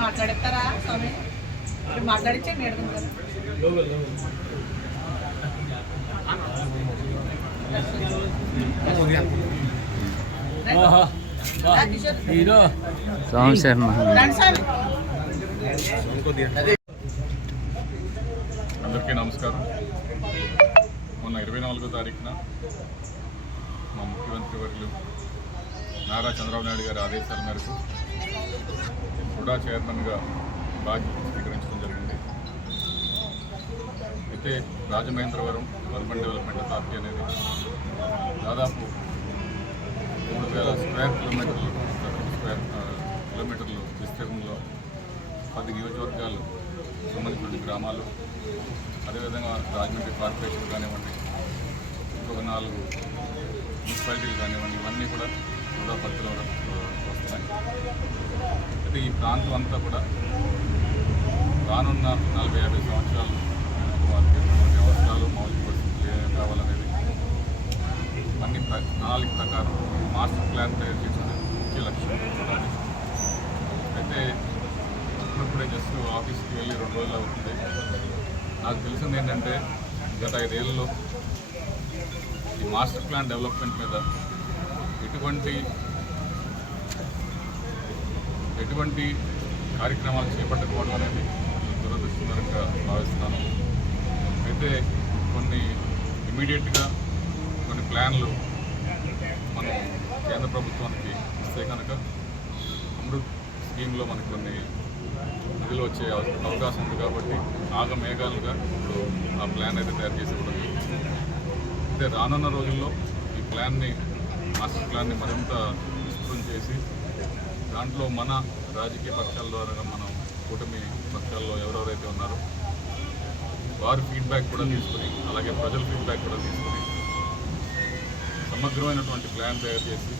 మాట్లాడతారా స్వామి? ఇప్పుడు మాట్లాడించండి అడుగుతారు కిషోర్. హీరో. స్వామి శర్మ. రండి స్వామి. అందరికీ నమస్కారం. మొన్న ఇరవై నాలుగో తారీఖున మా ముఖ్యమంత్రి వర్యులు నారా చంద్రబాబు నాయుడు గారి ఆదేశాల మేరకు హుడా చైర్మన్గా బాధ్యత స్వీకరించడం జరిగింది. అయితే రాజమహేంద్రవరం అర్బన్ డెవలప్మెంట్ అథారిటీ అనేది దాదాపు మూడు వేల స్క్వేర్ కిలోమీటర్లు స్క్వేర్ కిలోమీటర్లు విస్తీర్ణంలో పది నియోజకవర్గాలు సంబంధించిన గ్రామాలు అదేవిధంగా రాజమండ్రి కార్పొరేషన్ కానివ్వండి ఇంకొక నాలుగు మున్సిపాలిటీలు కానివ్వండి ఇవన్నీ కూడా కూడా వస్తున్నాయి. అయితే ఈ ప్రాంతం అంతా కూడా రానున్న నలభై యాభై సంవత్సరాలు వారికి ఉన్నటువంటి అవసరాలు మౌలిక పరిస్థితులు ఏమేమి కావాలనేది అన్ని ప్ర ప్రణాళిక ప్రకారం మాస్టర్ ప్లాన్ తయారు చేసిన ముఖ్య లక్ష్యం చూడాలి అయితే ఇప్పుడే జస్ట్ ఆఫీస్కి వెళ్ళి రెండు రోజులు అవుతుంది. నాకు తెలిసింది ఏంటంటే గత ఐదేళ్ళలో ఈ మాస్టర్ ప్లాన్ డెవలప్మెంట్ మీద ఎటువంటి ఎటువంటి కార్యక్రమాలు చేపట్టకపోవడం అనేది దురదృష్టకరంగా భావిస్తాను. అయితే కొన్ని ఇమీడియట్గా కొన్ని ప్లాన్లు మనం కేంద్ర ప్రభుత్వానికి ఇస్తే కనుక అమృత్ స్కీమ్లో మనకు కొన్ని నిధులు వచ్చే అవకాశం ఉంది కాబట్టి ఆగ మేఘాలుగా ఇప్పుడు ఆ ప్లాన్ అయితే తయారు చేసి ఇవ్వడం అయితే రానున్న రోజుల్లో ఈ ప్లాన్ని మాస్టర్ ప్లాన్ని మరింత విస్తృతం చేసి దాంట్లో మన రాజకీయ పక్షాల ద్వారా మనం కూటమి పక్షాల్లో ఎవరెవరైతే ఉన్నారో వారి ఫీడ్బ్యాక్ కూడా తీసుకుని అలాగే ప్రజల ఫీడ్బ్యాక్ కూడా తీసుకుని సమగ్రమైనటువంటి ప్లాన్ తయారు చేసి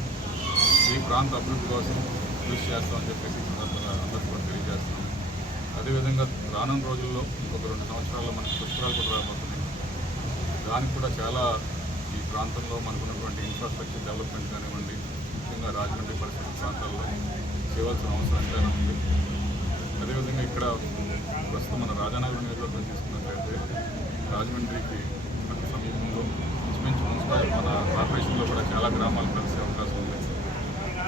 ఈ ప్రాంత అభివృద్ధి కోసం కృషి చేస్తామని చెప్పేసి సందర్భంగా అందరికీ కూడా తెలియజేస్తున్నాం. అదేవిధంగా రానున్న రోజుల్లో ఇంకొక రెండు సంవత్సరాల్లో మనకి పుష్కరాలు కూడా రాబోతున్నాయి. దానికి కూడా చాలా ఈ ప్రాంతంలో మనకున్నటువంటి ఇన్ఫ్రా డెవలప్మెంట్ కానివ్వండి ముఖ్యంగా రాజమండ్రి పరిసర ప్రాంతాల్లో చేయవలసిన అవసరం ఎంతైనా ఉంది. అదేవిధంగా ఇక్కడ ప్రస్తుతం మన రాజానగరం నియోజకవర్గం తీసుకున్నట్లయితే రాజమండ్రికి అతి సమీపంలో ఇంచుమించు మున్సిపల్ మన కార్పొరేషన్లో కూడా చాలా గ్రామాలు కలిసే అవకాశం ఉంది.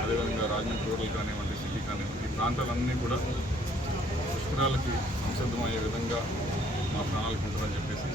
అదేవిధంగా రాజమండ్రి రూరల్ కానివ్వండి సిటీ కానివ్వండి ఈ ప్రాంతాలన్నీ కూడా పుష్కరాలకి సంసిద్ధమయ్యే విధంగా మా ప్రణాళిక ఉంటుందని చెప్పేసి